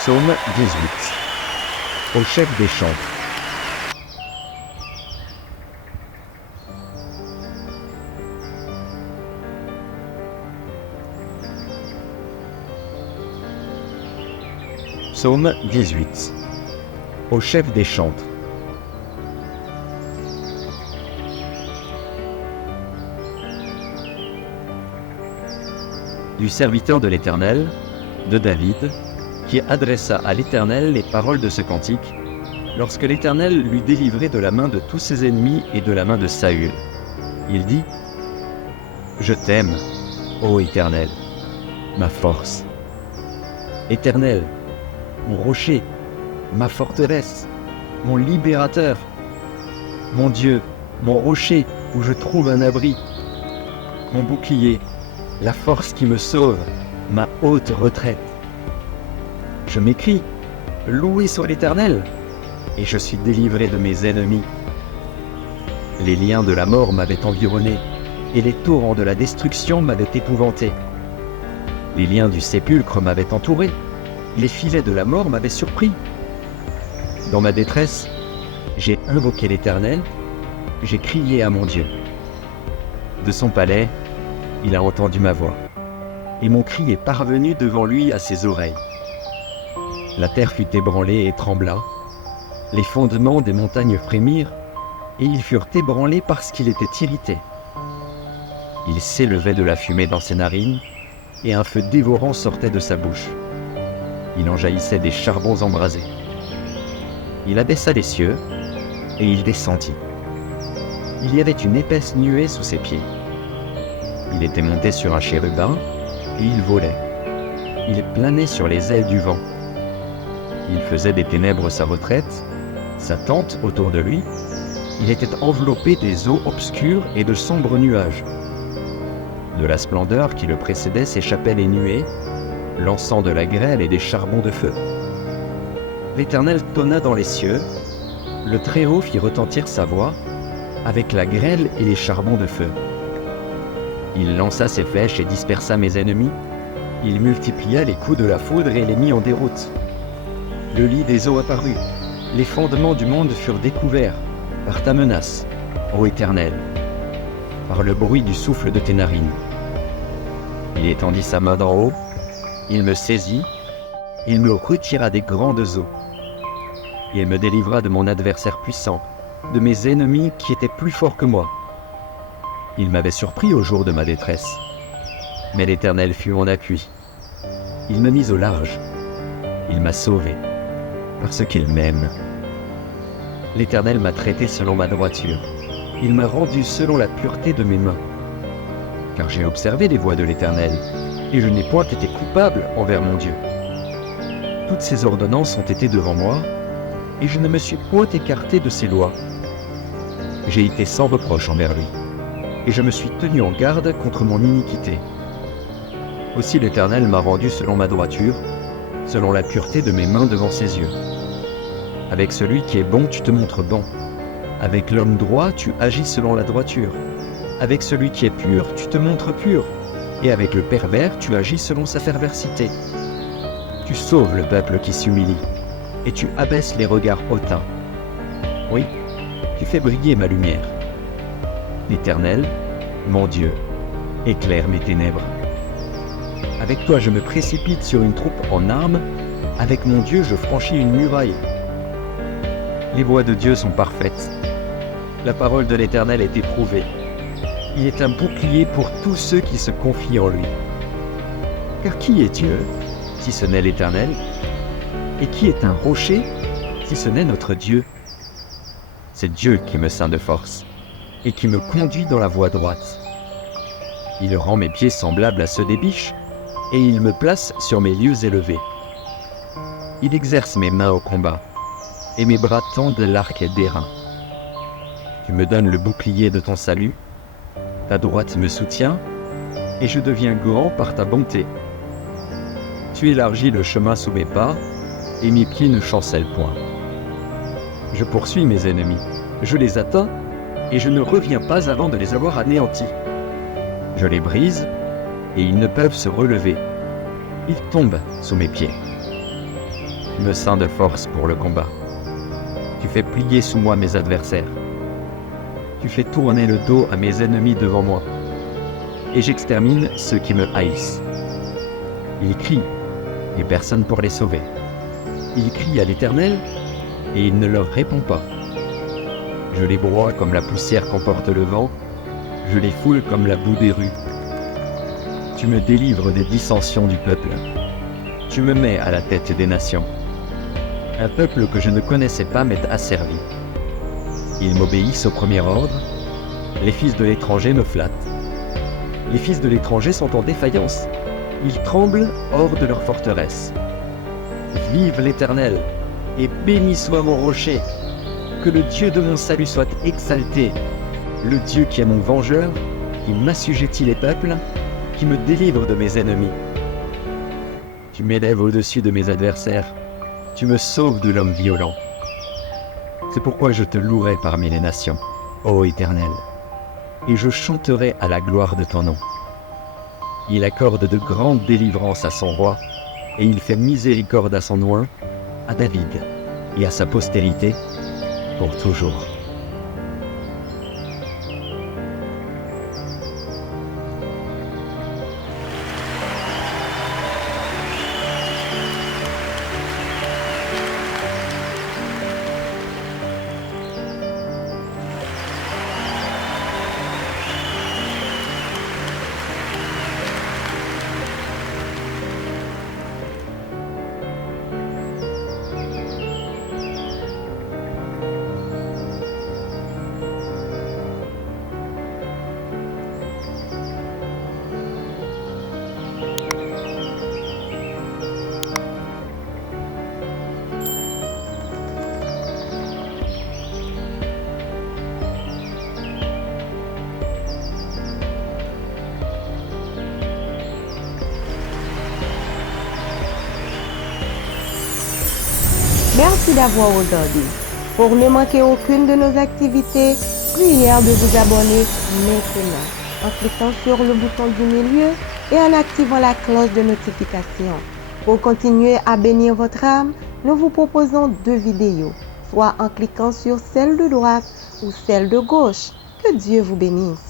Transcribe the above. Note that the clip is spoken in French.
Psaume 18. Au chef des chants. Psaume 18. Au chef des chantres. Du serviteur de l'Éternel, de David, qui adressa à l'Éternel les paroles de ce cantique, lorsque l'Éternel l'eut délivré de la main de tous ses ennemis et de la main de Saül. Il dit : Je t'aime, ô Éternel, ma force. Éternel, mon rocher, ma forteresse, mon libérateur, mon Dieu, mon rocher où je trouve un abri, mon bouclier, la force qui me sauve, ma haute retraite. Je m'écrie : loué soit l'Éternel, et je suis délivré de mes ennemis. Les liens de la mort m'avaient environné, et les torrents de la destruction m'avaient épouvanté. Les liens du sépulcre m'avaient entouré, les filets de la mort m'avaient surpris. Dans ma détresse, j'ai invoqué l'Éternel, j'ai crié à mon Dieu. De son palais, il a entendu ma voix, et mon cri est parvenu devant lui à ses oreilles. La terre fut ébranlée et trembla, les fondements des montagnes frémirent, et ils furent ébranlés parce qu'il était irrité. Il s'élevait de la fumée dans ses narines, et un feu dévorant sortait de sa bouche. Il en jaillissait des charbons embrasés. Il abaissa les cieux, et il descendit. Il y avait une épaisse nuée sous ses pieds. Il était monté sur un chérubin, et il volait. Il planait sur les ailes du vent. Il faisait des ténèbres sa retraite, sa tente autour de lui. Il était enveloppé des eaux obscures et de sombres nuages. De la splendeur qui le précédait s'échappaient les nuées, lançant de la grêle et des charbons de feu. L'Éternel tonna dans les cieux, le Très-Haut fit retentir sa voix, avec la grêle et les charbons de feu. Il lança ses flèches et dispersa mes ennemis. Il multiplia les coups de la foudre et les mit en déroute. Le lit des eaux apparut. Les fondements du monde furent découverts par ta menace, ô Éternel, par le bruit du souffle de tes narines. Il étendit sa main d'en haut, il me saisit, il me retira des grandes eaux. Il me délivra de mon adversaire puissant, de mes ennemis qui étaient plus forts que moi. Il m'avait surpris au jour de ma détresse, mais l'Éternel fut mon appui. Il m'a mis au large, il m'a sauvé, parce qu'il m'aime. L'Éternel m'a traité selon ma droiture, il m'a rendu selon la pureté de mes mains. Car j'ai observé les voies de l'Éternel, et je n'ai point été coupable envers mon Dieu. Toutes ses ordonnances ont été devant moi, et je ne me suis point écarté de ses lois. J'ai été sans reproche envers lui, et je me suis tenu en garde contre mon iniquité. Aussi l'Éternel m'a rendu selon ma droiture, selon la pureté de mes mains devant ses yeux. Avec celui qui est bon, tu te montres bon. Avec l'homme droit, tu agis selon la droiture. Avec celui qui est pur, tu te montres pur. Et avec le pervers, tu agis selon sa perversité. Tu sauves le peuple qui s'humilie, et tu abaisses les regards hautains. Oui, tu fais briller ma lumière. L'Éternel, mon Dieu, éclaire mes ténèbres. Avec toi, je me précipite sur une troupe en armes. Avec mon Dieu, je franchis une muraille. Les voies de Dieu sont parfaites. La parole de l'Éternel est éprouvée. Il est un bouclier pour tous ceux qui se confient en lui. Car qui est Dieu, si ce n'est l'Éternel? Et qui est un rocher, si ce n'est notre Dieu? C'est Dieu qui me ceint de force, et qui me conduit dans la voie droite. Il rend mes pieds semblables à ceux des biches, et il me place sur mes lieux élevés. Il exerce mes mains au combat, et mes bras tendent l'arc d'airain. Tu me donnes le bouclier de ton salut, ta droite me soutient, et je deviens grand par ta bonté. Tu élargis le chemin sous mes pas, et mes pieds ne chancellent point. Je poursuis mes ennemis, je les atteins, et je ne reviens pas avant de les avoir anéantis. Je les brise, et ils ne peuvent se relever. Ils tombent sous mes pieds. me ceins de force pour le combat. Tu fais plier sous moi mes adversaires. Tu fais tourner le dos à mes ennemis devant moi. Et j'extermine ceux qui me haïssent. Ils crient, et personne pour les sauver. Ils crient à l'Éternel, et il ne leur répond pas. Je les broie comme la poussière qu'emporte le vent, je les foule comme la boue des rues. Tu me délivres des dissensions du peuple. Tu me mets à la tête des nations. Un peuple que je ne connaissais pas m'est asservi. Ils m'obéissent au premier ordre. Les fils de l'étranger me flattent. Les fils de l'étranger sont en défaillance. Ils tremblent hors de leur forteresse. Vive l'Éternel, et béni soit mon rocher. Que le Dieu de mon salut soit exalté. Le Dieu qui est mon vengeur, qui m'assujettit les peuples, qui me délivre de mes ennemis. Tu m'élèves au-dessus de mes adversaires. Tu me sauves de l'homme violent. C'est pourquoi je te louerai parmi les nations, ô Éternel, et je chanterai à la gloire de ton nom. Il accorde de grandes délivrances à son roi, et il fait miséricorde à son oint, à David, et à sa postérité, pour toujours. Merci d'avoir regardé. Pour ne manquer aucune de nos activités, prière de vous abonner maintenant en cliquant sur le bouton du milieu et en activant la cloche de notification. Pour continuer à bénir votre âme, nous vous proposons 2 vidéos, soit en cliquant sur celle de droite ou celle de gauche. Que Dieu vous bénisse.